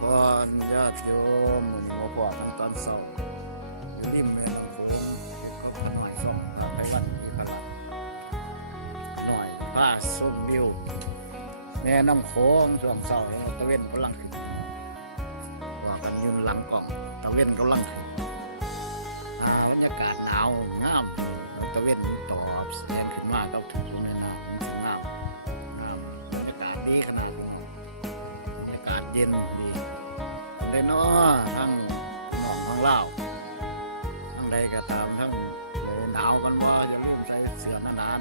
พรญาติโยมหัวพ่อทั้งตอนเสาร์อยู่ริมแม่น้ำโขงก็ขน่อยส่งทางไปวัดนี่ครัหน่อยป้าส้มบิวแม่น้ำโขงช่วงเสาร์ตะเวนกำลังขึ้นว่ากันยืนหลังกล่องตะเวนกำลังขึ้น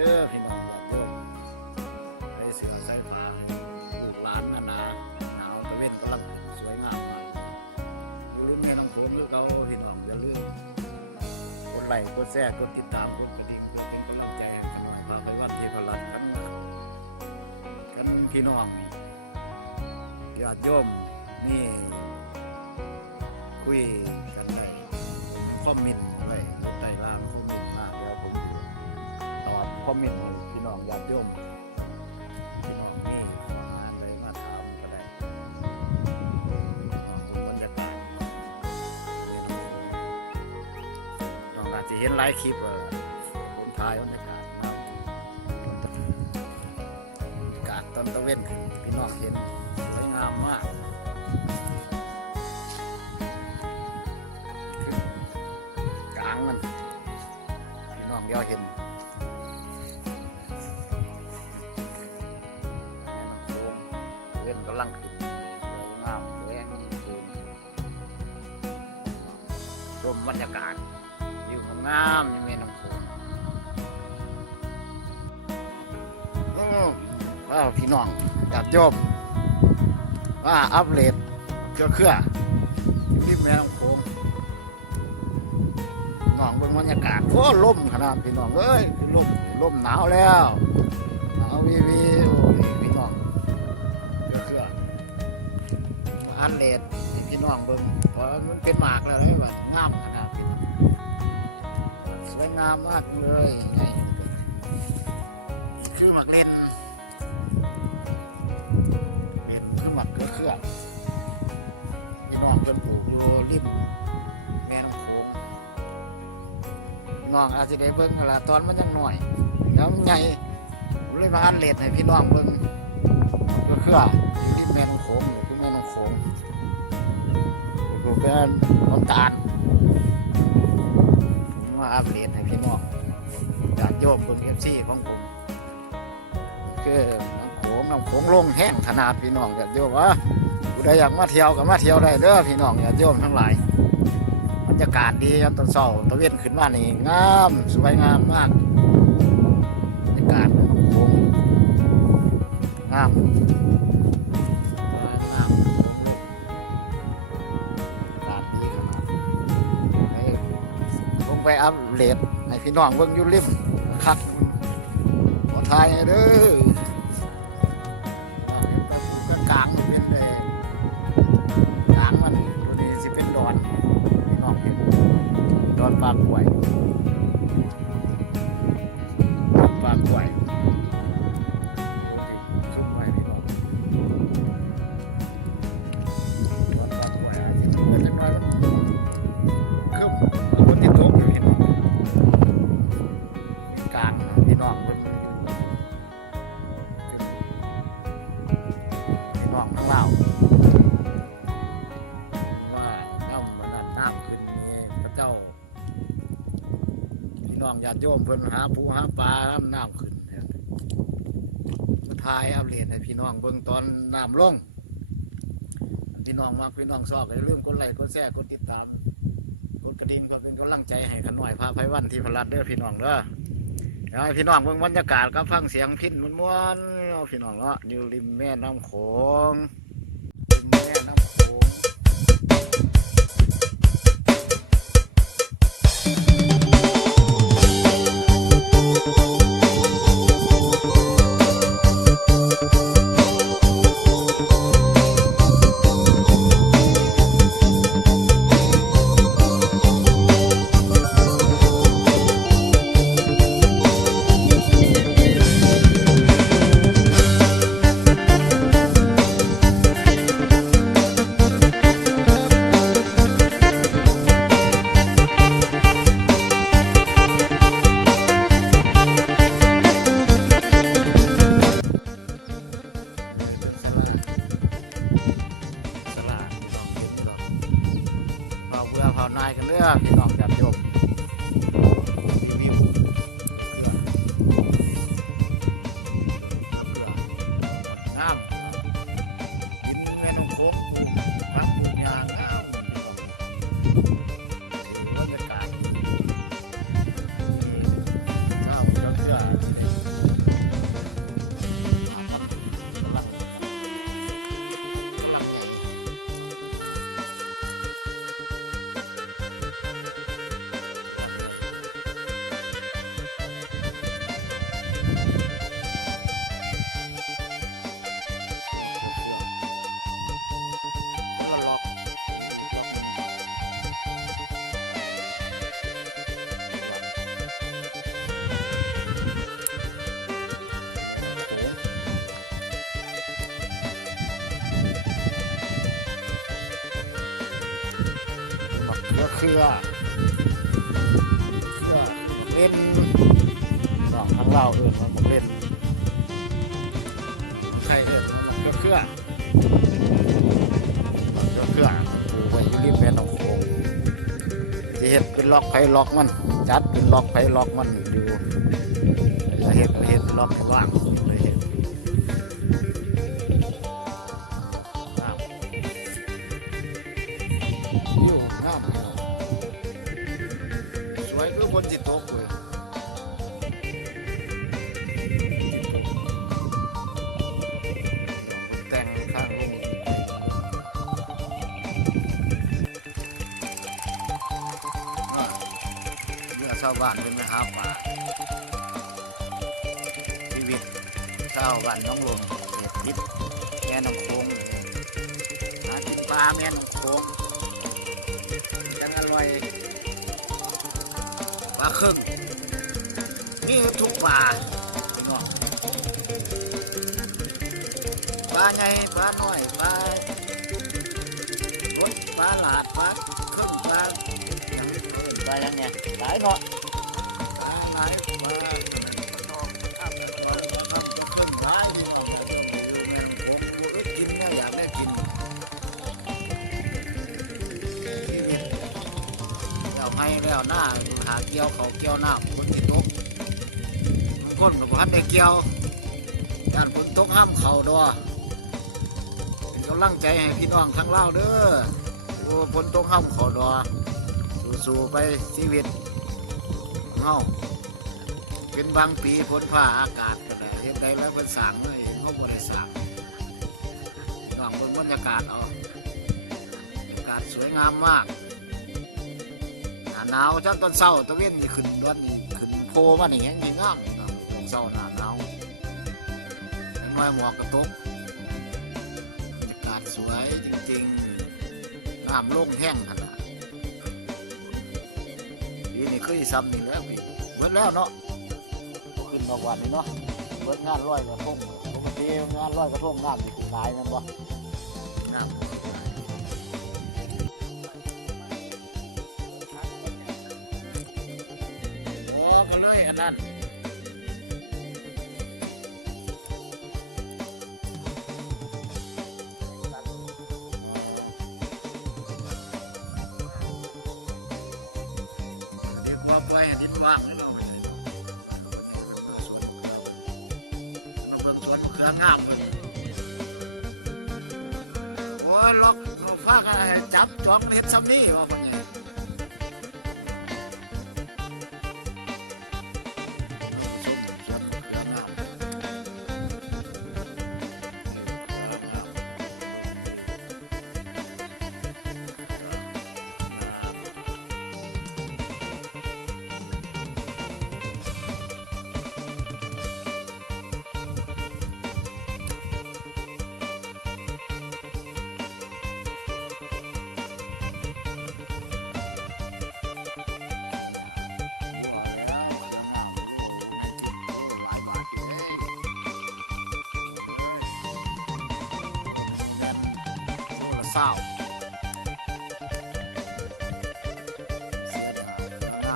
เด้อพี่น้องอย่าเพิ่มใส่เสื้อใส่ผ้าให้ลูกหลานนานาหนาวตะเวนกำลังสวยงามมากอย่าลืมแม่น้ำโขงหรือเราพี่น้องอย่าลืมกดไลค์กดแชร์กดติดตามกดกระดิ่งเพื่อเป็นกำลังใจให้กันหน่อยพาไปวัดเทพรัตน์กันนะกันพี่น้องญาติโยมนี่คุยกันได้คอมมนต์ไว้ใต้ โยมพี่น้องนี่มาเลยมาถามก็ได้บรรยากาศน้องอาจจะเห็นหลายคลิปว่าผมถ่ายบรรยากาศมาบรรยากาศตอนตะเวนพี่น้องเห็นสวยงามมากกลางมันพี่น้องเดียวเห็น บรรยากาศวิวงามๆในแม่น้ำโขงว้าวพี่น้องอยากโยมว่าอัปเดตเครือเครือที่แม่น้ำโขงน้องเบิ่งบรรยากาศโอ้ล่มขนาดพี่น้องเอ้ยล่มล่มหนาวแล้วเอาวีวีโอ้ยพี่น้องเชื่อเชื่ออันเลดให้พี่น้องเบิ่งเพราะมันเป็นหมากแล้วเลยว่างาม วยงามมากเลยคือหมักเลนเลนคือหมักเกลือเครื่องพี่น้องจนปลูกอยู่ริมแม่น้ำโขงน้องอาจจะได้เบิ่งกันละตอนมันยังหน่อยแล้วมันใหญ่ผมเลยมาอันเลดให้พี่น้องเบิ่งก็คืออยู่ที่แม่น้ำโขงอยู่ที่แม่น้ำโขงอยู่เป็นน้ำตาล อัปเดตให้พี่น้องจากโยมเบิ่งเอฟซีของผมคือน้ำโขงน้ำโขงลงแห้งขนาดพี่น้องจากโยมวะผู้ใดอยากมาเที่ยวก็มาเที่ยวได้เด้อพี่น้องจากโยมทั้งหลายบรรยากาศดีครับตอนเช้าตะเวนขึ้นมานี่งามสวยงามมากบรรยากาศมันโค้งงาม เลดให้พี่น้องเบิ่งอยู่ริมคักขอทายให้เด้อ ญาติโยมเพิ่นหาปูหาปลาน้ำน้ำขึ้นเนี่ยมาทายอัปเดตให้พี่น้องเบิ่งตอนน้ำลงพี่น้องมาพี่น้องชอก็อย่าลืมกดไลค์กดแชร์กดติดตามกดกระดิ่งเพื่อเป็นกำลังใจให้ขันหน่อยพาไพวันที่พลัดเด้อพี่น้องเด้อเดี๋ยวพี่น้องเบิ่งบรรยากาศกับฟังเสียงพินม้วนๆเอพี่น้องเนาะอยู่ริมแม่น้ำโขง เครือเครือเล่นนอกทางเราเอื่นมันบอกเล่นใครเล่นมันก็เครือมันก็เครือปลูกไว้อยู่ริมแม่น้ำโขงจะเห็ดเป็นล็อกไผล็อกมัน จัดเป็นล็อกไผล็อกมันอยู่จะเห็ดเห็ดล็อกว่างเลยเห็ดอยู่ คนจิตตกเลยแต่งข้างลงเมื่อชาวบ้านเป็นไปหาป่าชีวิตชาวบ้านน้องลมเศรษฐกิจแม่น้องโค้งหากินปลาแม่น้องโค้งยังอร่อย ปลาครึ่งนี่คือทุกปลาพี่น้องปลาไงปลาน้อยปลาโอ้ยปลาหลาดปลาครึ่งปลาอย่างนี้เอิ้นปลายังไงหลายเนาะปลาหลายปลาปลาทองปลาข้ามปลาลอยบ้านคึ่งหลานี่าไปเอาไปดูแม่น้ำโค้งดูเอ้ยกินเนี่ยอยากได้กินเดี๋ยวให้แล้วหน้าาเกี่ยวเขาเกี่ยวหน้าคนที่ตกบางคนก็บ่ทันได้เกี่ยวการฝนตกห้ามเขาดอเป็นกำลังใจให้พี่น้องทั้งเล่าเด้อโอ้ฝนตกห้ามเขาดอสู้ๆไปชีวิตเฮาเป็นบางปีฝนฟ้าอากาศก็ได้เฮ็ดได้แล้วเป็นสางเลยเขาบ่ได้สางพี่น้องบิ่งบรรยากาศเอาบรรยากาศสวยงามมาก หนาวจังตอนเช้าตะเวนนี่ขึ้นดอนนี่ขึ้นโพมานี่แห้งนี่งามเนาะตอนเช้าหน้าหนาวน้อยหมอกกระตกบรรยากาศสวยจริงๆน้ำลงแห้งขนาดปีนี้คือซ้ำนี่แล้วพี่เบิดแล้วเนาะขึ้นมาวันนี้เนาะเบิดงานร้อยกระทงปกติงานร้อยกระทงน้ำนี่คือหลายนั่นบ่น้ ก็เลยอันนั้นเดี๋ยวพอไปเห็นที่ว่างเลยเลยเราเบิ่งสวนมะเขืองามเลยโอ้ล็อกเราฟากอะไรจับจอมเห็ดซ้ำนี่ เศร้าเสียดายน้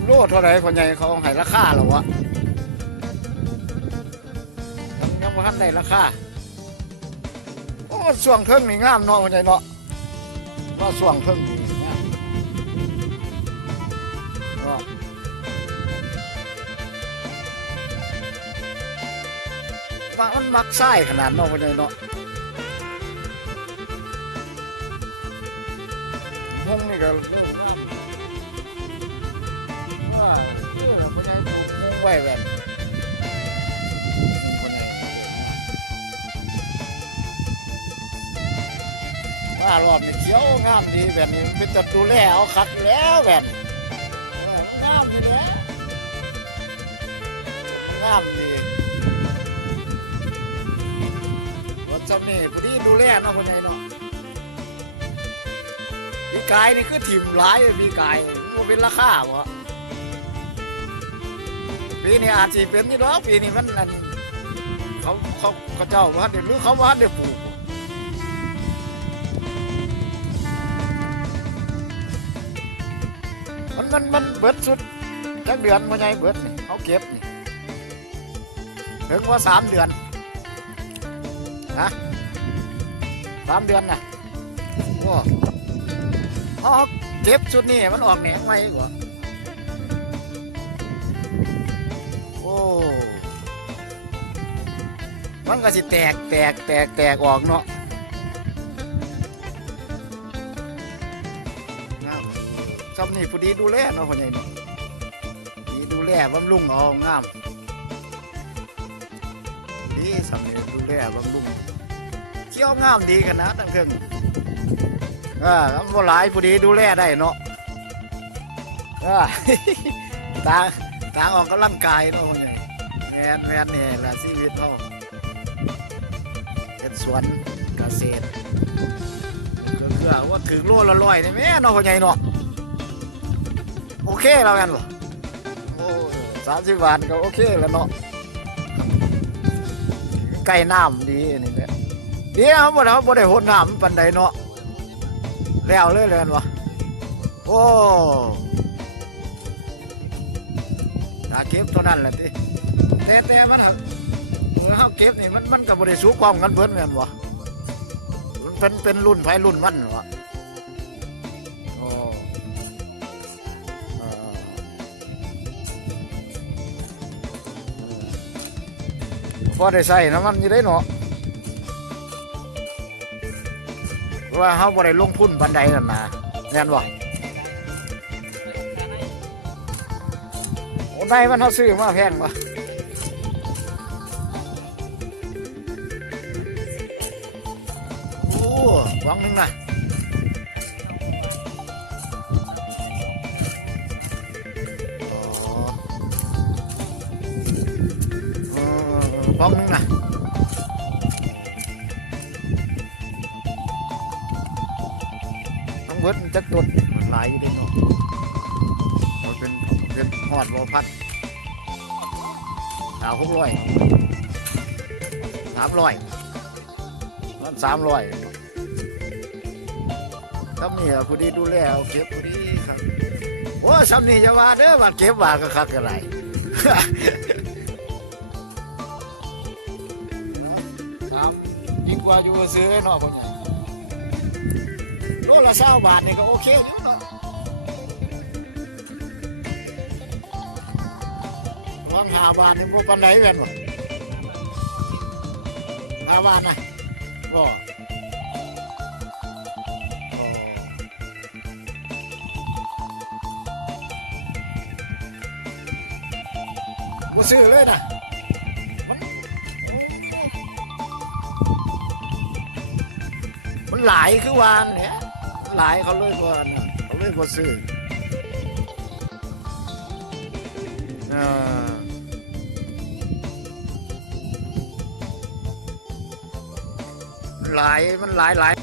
ำโลเท่าไรคนใหญ่เขาให้ราคาหรอวะยังบ่ทันได้ราคา โอ้ส่วงเทิงนี่งามเนาะคนใหญ่เนาะว่าส่วงเทิงนี่งามเนาะว่ามันมักไส้ขนาดเนาะคนใหญ่เนาะห้องนี่ก็ว่าเชื่อเราไม่ได้ดูมุ่งไว้แบบารอบนี้เขียวงามดีแบบนี้เป็นตัดดูแลเอาคัดอยู่แล้วแบบนี้งามดีแล้วงามดีรถจำนี่พอดีดูแลเนาะคนไหนเนาะปีกายนี่คือถิ่มร้ายปีกายว่าเป็นราคาบ่ปีนี้อาจสิเป็นนี่ดอปีนี้มันอันเขาเขาเขาเจ้าว่าเดี๋ยวรู้เขาว่าเดี๋ยวปลูก มันมันเบิดสุดจักเดือนมาไงเบิดนี่เขาเก็บนี่ถึงว่าสามเดือนนะสามเดือนนะโอ้เขาเก็บสุดนี่มันออกแหนงไว้กว่าโอ้มันก็สิแตกแตกแตกแตกออกเนาะ นี่ผู้ดีดูแลเนาะคนใหญ่นาะดีดูแลบำรุงเอางามดีซ้ำนี่ดูแลบำรุงเที่ยวงามดีกันนะตั้งเครื่องเออคำว่าหลายผู้ดีดูแลได้เนาะเออต่างต่างออกกำลังกายเนาะคนใหญ่แมนแมนนี่แหละชีวิตเขาเป็นสวนเกษตรก็คือว่าถือโลละร้อยนี่แม่เนาะพ่อใหญ่เนาะ โอเคแล้วกันบ่โอ้สามสิบบาทก็โอเคแล้วเนาะใกล้น้ำดีนี่แหละดีครับบ่ได้บ่ได้หดน้ำปันใดเนาะแล้วเลยเลยกันวะโอ้ถ้าเก็บเท่านั้นแหละติแต่แต่มันหักเมื่อเขาเก็บนี่มันมันกับบริสุทธิ์ความกันเบิดเหมือนวะมันเป็นเป็นรุ่นไผรุ่นมันวะ ออพอได้ใส่น้ำมันอยู่ได้เนาะว่าเขาบ่ได้ลงทุนบันไดนั่นนะแน่นวะโอ้ได้มันเขาซื้อมาแพงวะโอ้หวังหนึ่งนะ จักต้นมันหลายอยู่เด้เนาะมันเป็นเป็นหอดวอพัดดาวหกร้อยสามร้อยมันสามร้อยซ้ำนี่ล่ะผู้ดีดูแลเอาเก็บผู้ดีครับโอ้ซ้ำนี่จะว่าเด้อว่าเก็บว่าก็คักอะไรถามยิ่งกว่าอยู่ซื้อเนาะพ่อใหญ่โลละเศร้าบาทนี่ก็โอเคอยู่เนาะร้องหาบาทนี่พวกปันไหนเว้นวะหาบาทนะก็บ่ซื้อเลยนะมันมันหลายคือวานเนี่ย หลายเขาเลยกว่าอันนั้นเขาเลยบ่ซื้อหลายมันหลายหลาย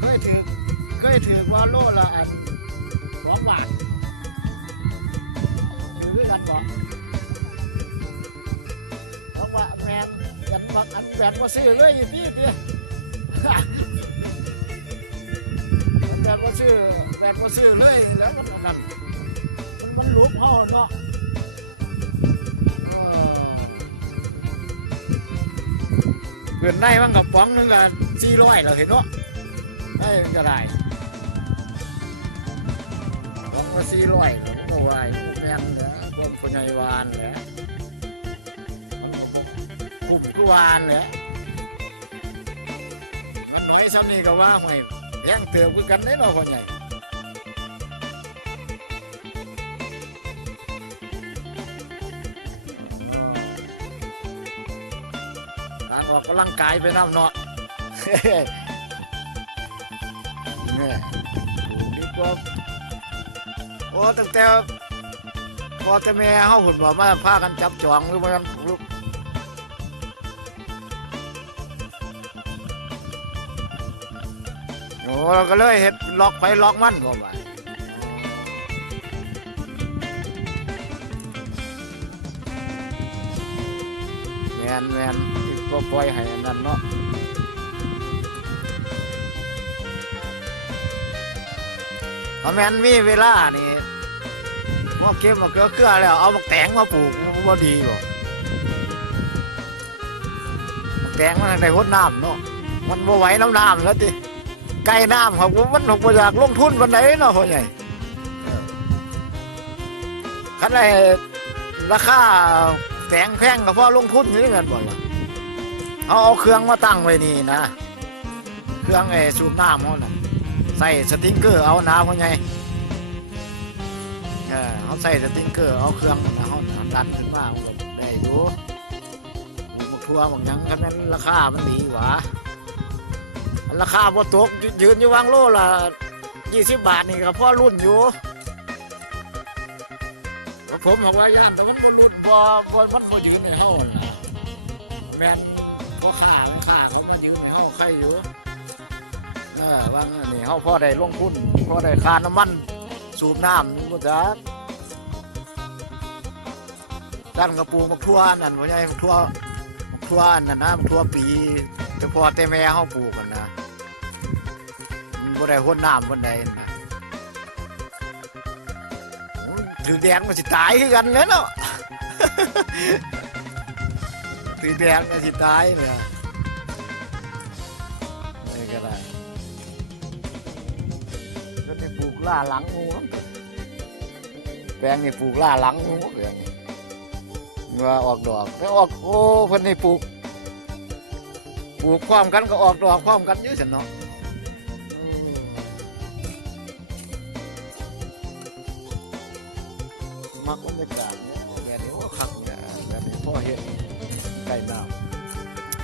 เคยถือเคยถือว่าโลละอันสองบาทถือด้วยกันบ่เพราะว่าแมนกันพักอันแบบว่าซื้อเลยอยู่ที่เดียว แบบว่าซื้อแบบว่าซื้อเลยแล้วมันอันนั่นมันมันหลุมห่อเนาะเออเพื่อนได้บ้างกับป๋องหนึงกันสี่ร้อยเราเห็นเนาะได้ก็ได้ป๋องละสี่ร้อยโอ้ยแม่นเหรอคนคนใหญ่วานเหรอมันก็บ่มกวานเหรอมันน้อยซ้ำนี่ก็ว่าไม่ แย่งเติมคือกันได้เนาะคนใหญ่ออการออกกำลังกายไปน้ำเนาะนี่ดีกว่าโอ้ตั้งแต่พอแต่แม่เฮาหุ่นว่ามาพากันจับจองหรือว่าลูก โอ้เราก็เลยเฮ็ดล็อกไปล็อกมันบ่ว่าแมนแมนก็ปล่อยให้อันนั้นเนาะถ้าแมนมีเวลานี่พอเก็บมาเกลือเกลือแล้ว เอาบักแตงมาปลูกมันบ่ดีบ่แตงมันในหดน้ำเนาะมันบ่ไหวน้ำน้ำแล้วติ ไก่น้ำครับมันผมบ่อยากลงทุนวันไหนเนาะพ่อใหญ่คันไอ้ราคาแสงแพงก็พอลงทุนอยู่นี่แม่นบ่ล่ะเอาเอาเครื่องมาตั้งไว้นี่นะ เครื่องไอ้สูบน้ำเขาน่ะใส่สติงเกอร์เอานะพ่อใหญ่เออเขาใส่สติงเกอร์เอาเครื่องนั่นนะเขาดันขึ้นมาได้อยู่หมูทั่วบางหยังคันแม่นราคามันดีหวะ ราคาบ่ตกยืยืนอยู่วางโลละยี่สิบบาทนี่ก็พ่อรุ่นอยู่ ผมบอกว่าย่านแต่มันบ่รุ่นพอพอมันพอยืนในเฮาล่ะแม่นพอค่าค่าเขามายืนในเฮาใครอยู่เออวางอันนี่เฮาพ่อได้ลงทุนพ่อได้คาน้ำมันสูบน้ำนี่บ่จักด้านกระปูมักทั่วนั่นบ่ใช่มักทั่วมักทั่วนั่นนะมักทั่วปีแต่พอแต่แม่เฮาปลูกกัน บ่ได้ห้นน้ำบ่ได้นะโอ้ยถือแดงมันสิตายคือกันแล้วเนาะถือแดงมันสิตายเลยอะนี่ก็ได้ก็ได้ปลูกล่าหลังงูแปลงนี่ปลูกล่าหลังงูแปลงนี่ว่าออกดอกแล้วออกโอ้เพิ่นนี่ปลูกปลูกพร้อมกันก็ออกดอกพร้อมกันอยู่ซั่นเนาะ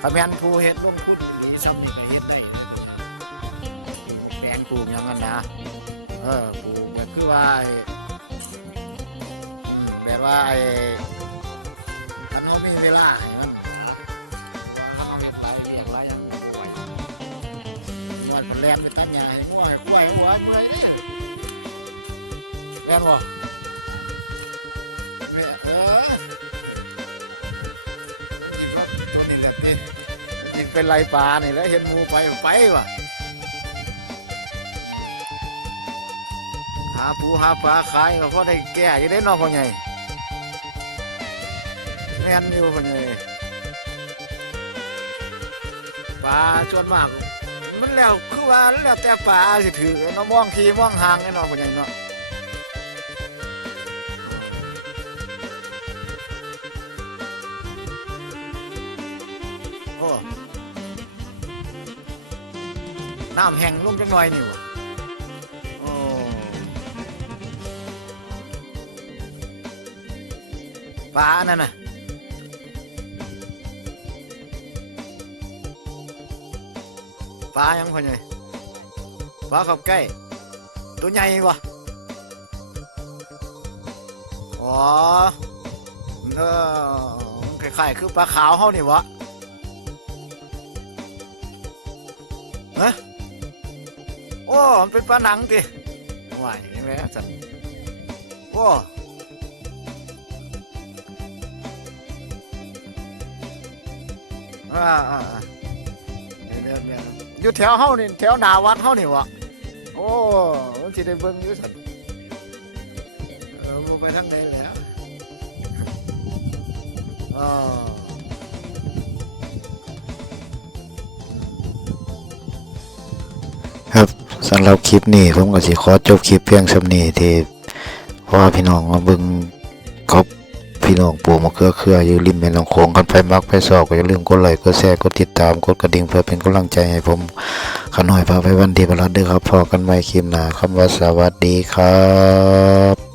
ถ้าแม่นผู้เฮ็ดลงทุนดีซ้ำนี่ก็เฮ็ดได้แปลงปลูกอย่างนั้นนะ เออปลูกแบบคือว่าแบบว่าไอ้คันเขามีเวลาให้มันเขาเฮ็ดหลายเฮ็ดหลายอย่างปล่อยนวดมันแลนไปตั้งใหญ่ง่วยกล้วยหัวเมื่อยเนี่ยแม่นบ่ เป็นไรปลานี่แล้วเห็นมูไปไปวะหาปูหาปลาขายก็พอได้แก่อยังได้นอกพ่อใหญ่แม่นอยู่พ่อใหญ่ปลาส่วนมาก มันแล้วคือว่าแล้วแต่ปลาสิถือเนาะมองทีมองห่างไอ้เนาะพ่อใหญ่เนาะ น้ำแห้งลงจังหน่อยนี่วะโอ้ปลาอันนั่นน่ะปลายังคนใหญ่ปลาขับใกล้ ตัวใหญ่วะอ๋อเออคล้ายๆคือปลาขาวเฮานี่ว มันเป็นปลาหนังติไหวเห็นไหมสันโอ้อ่าอ่าเดี๋ยวเดี๋ยวอยู่แถวเฮานี่แถวหนาวัดเฮานี่วะโอ้มันสิได้เบิ่งอยู่สันเออไปทางไหนแล้วอ๋อ สำหรับคลิปนี้ผมก็สิขอจบคลิปเพียงสำนี้ที่เพราะว่าพี่น้องมาเบิ่งกบพี่น้องปลูกมะเขือเครืออยู่ริมแม่น้ำโขงกันไปมักไปสอบก็อย่าลืมกดไลค์กดแชร์กดติดตามกดกระดิ่งเพื่อเป็นกำลังใจให้ผมขน้อยพาไปวันที่บรัดด้วยครับพอกันใหม่คลิปหน้าคำว่าสวัสดีครับ